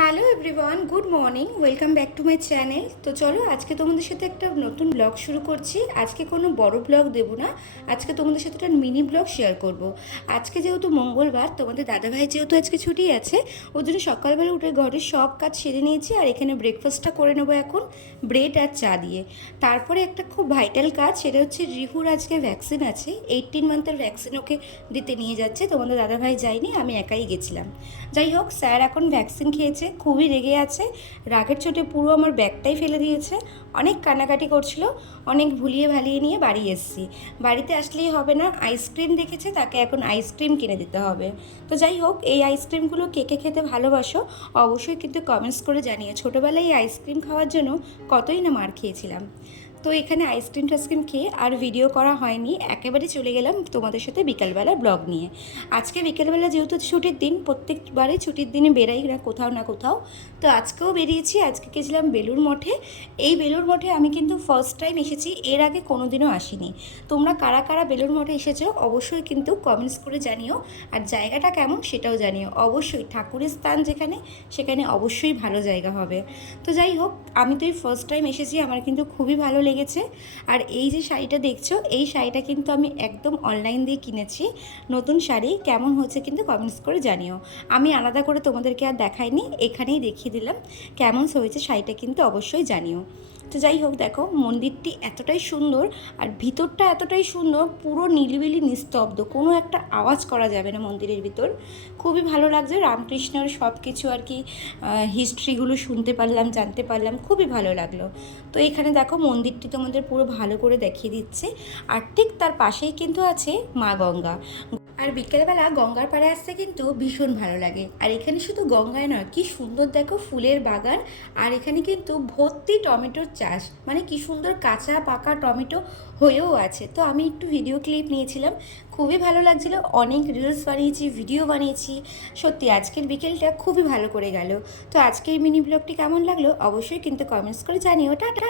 Hello everyone, good morning, welcome back to my channel. তো চলো আজকে তোমাদের সাথে একটা নতুন ব্লগ শুরু করছি। আজকে কোনো বড় ব্লগ দেবো না, আজকে তোমাদের সাথে একটা মিনি ব্লগ শেয়ার করব। আজকে যেহেতু মঙ্গলবার, তোমাদের দাদাভাই যেহেতু আজকে ছুটি আছে, ওই জন্য সকালবেলা উঠে ঘরের সব কাজ সেরে নিয়েছি। আর এখানে ব্রেকফাস্টটা করে নেবো এখন ব্রেড আর চা দিয়ে। তারপরে একটা খুব ভাইটাল কাজ, সেটা হচ্ছে রিহুর আজকে ভ্যাকসিন আছে, 18 মান্থের ভ্যাকসিন ওকে দিতে নিয়ে যাচ্ছে। তোমাদের দাদাভাই যায়নি, আমি একাই গেছিলাম। যাই হোক, স্যার এখন ভ্যাকসিন খেয়েছে, খুবই রেগে আছে, রাগের চোটে পুরো আমার ব্যাগটাই ফেলে দিয়েছে। অনেক কান্নাকাটি করছিল, অনেক ভুলিয়ে ভালিয়ে নিয়ে বাড়ি এসেছি। বাড়িতে আসলেই হবে না, আইসক্রিম দেখেছে, তাকে এখন আইসক্রিম কিনে দিতে হবে। তো যাই হোক, এই আইসক্রিমগুলো কে কে খেতে ভালোবাসো অবশ্যই কিন্তু কমেন্টস করে জানিয়ে। ছোটোবেলায় এই আইসক্রিম খাওয়ার জন্য কতই না মার খেয়েছিলাম। তো এখানে আইসক্রিম টাইসক্রিম খেয়ে আর ভিডিও করা হয়নি, একেবারে চলে গেলাম তোমাদের সাথে বিকালবেলা ব্লগ নিয়ে। আজকে বিকেলবেলা যেহেতু ছুটির দিন, প্রত্যেকবারে ছুটির দিনে বেরাই না কোথাও না কোথাও, তো আজকেও বেরিয়েছি। আজকে গেছিলাম বেলুড় মঠে। এই বেলুড় মঠে আমি কিন্তু ফার্স্ট টাইম এসেছি, এর আগে কোনো দিনও আসিনি। তোমরা কারা কারা বেলুড় মঠে এসেছো অবশ্যই কিন্তু কমেন্টস করে জানিও, আর জায়গাটা কেমন সেটাও জানিও। অবশ্যই ঠাকুরের স্থান যেখানে, সেখানে অবশ্যই ভালো জায়গা হবে। তো যাই হোক, আমি তো এই ফার্স্ট টাইম এসেছি, আমার কিন্তু খুবই ভালো লেগেছে। আর এই যে শাড়িটা দেখছো, এই শাড়িটা কিন্তু আমি একদম অনলাইন দিয়ে কিনেছি। নতুন শাড়ি কেমন হচ্ছে কিন্তু কমেন্টস করে জানিও। আমি আলাদা করে তোমাদেরকে আর দেখাইনি, এখানেই দেখিয়ে দিলাম কেমন হয়েছে শাড়িটা, কিন্তু অবশ্যই জানিও। তো যাই হোক, দেখো মন্দিরটি এতটাই সুন্দর, আর ভিতরটা এতটাই সুন্দর, পুরো নিলিবিলি নিস্তব্ধ, কোনো একটা আওয়াজ করা যাবে না মন্দিরের ভিতর। খুবই ভালো লাগছে, রামকৃষ্ণের সব কিছু আর কি হিস্ট্রিগুলো শুনতে পারলাম, জানতে পারলাম, খুবই ভালো লাগলো। তো এখানে দেখো মন্দিরটি তোমাদের পুরো ভালো করে দেখিয়ে দিচ্ছে। আর ঠিক তার পাশেই কিন্তু আছে মা গঙ্গা। আর বিকেলবেলা গঙ্গার পাড়ে আসতে কিন্তু ভীষণ ভালো লাগে। আর এখানে শুধু গঙ্গায় নয়, কি সুন্দর দেখো ফুলের বাগান। আর এখানে কিন্তু ভর্তি টমেটোর চাষ, মানে কি সুন্দর কাঁচা পাকা টমেটো হয়েও আছে। তো আমি একটু ভিডিও ক্লিপ নিয়েছিলাম, খুবই ভালো লাগছিল। অনেক রিলস বানিয়েছি, ভিডিও বানিয়েছি। সত্যি আজকের বিকেলটা খুবই ভালো করে গেল। তো আজকের মিনি ব্লগটি কেমন লাগলো অবশ্যই কিন্তু কমেন্টস করে জানিও। টাটা।